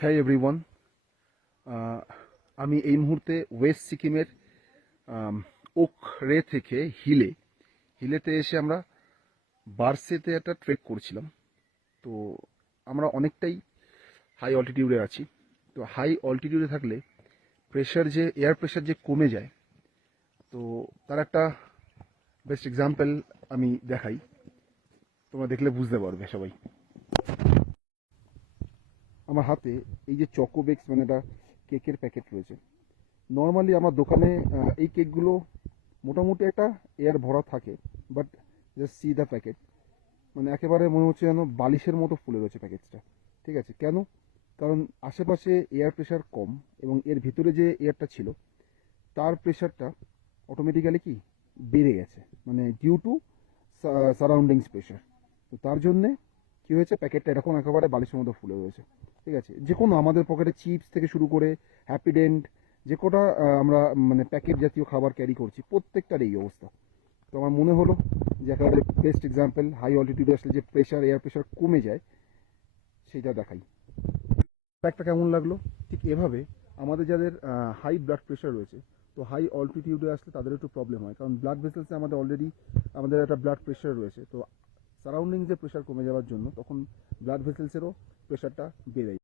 হ্যাঁ এভরিওয়ান, আমি এই মুহূর্তে ওয়েস্ট সিকিমের ওক রে থেকে হিলেতে এসে আমরা বার্সেতে একটা ট্রেক করছিলাম। তো আমরা অনেকটাই হাই অল্টিটিউডে আছি। তো হাই অল্টিটিউডে থাকলে এয়ার প্রেশার যে কমে যায়, তো তার একটা বেস্ট এক্সাম্পল আমি দেখাই, তোমরা দেখলে বুঝতে পারবে সবাই। আমার হাতে এই যে চকোবেক্স মানে একটা কেকের প্যাকেট রয়েছে। নর্মালি আমার দোকানে এই কেকগুলো মোটামুটি একটা এয়ার ভরা থাকে, but just see the packet, মানে একেবারে মনে হচ্ছে যেন বালিশের মতো ফুলে রয়েছে প্যাকেটসটা। ঠিক আছে, কেন? কারণ আশেপাশে এয়ার প্রেশার কম এবং এর ভিতরে যে এয়ারটা ছিল তার প্রেশারটা অটোমেটিক্যালি কি বেড়ে গেছে, মানে ডিউ টু সারাউন্ডিংস প্রেশার। তো তার জন্যে কী হয়েছে, প্যাকেটটা এরকম একেবারে বালিশের মতো ফুলে রয়েছে। ঠিক আছে, যে কোনো আমাদের পকেটে চিপস থেকে শুরু করে হ্যাপিডেন্ট যে কটা আমরা মানে প্যাকেট জাতীয় খাবার ক্যারি করছি, প্রত্যেকটার এই অবস্থা। তো আমার মনে হলো যে একেবারে বেস্ট এক্সাম্পল, হাই অল্টিটিউডে আসলে যে এয়ার প্রেশার কমে যায় সেটা দেখাই। প্যাকটা কেমন লাগলো? ঠিক এভাবে আমাদের যাদের হাই ব্লাড প্রেশার রয়েছে, তো হাই অল্টিটিউডে আসলে তাদের একটু প্রবলেম হয়, কারণ ব্লাড ভেসেলসে আমাদের একটা ব্লাড প্রেশার রয়েছে। তো সারাউন্ডিংসে প্রেশার কমে যাওয়ার জন্য তখন ব্লাড ভেসেলসেরও প্রেশারটা বেড়ে যায়।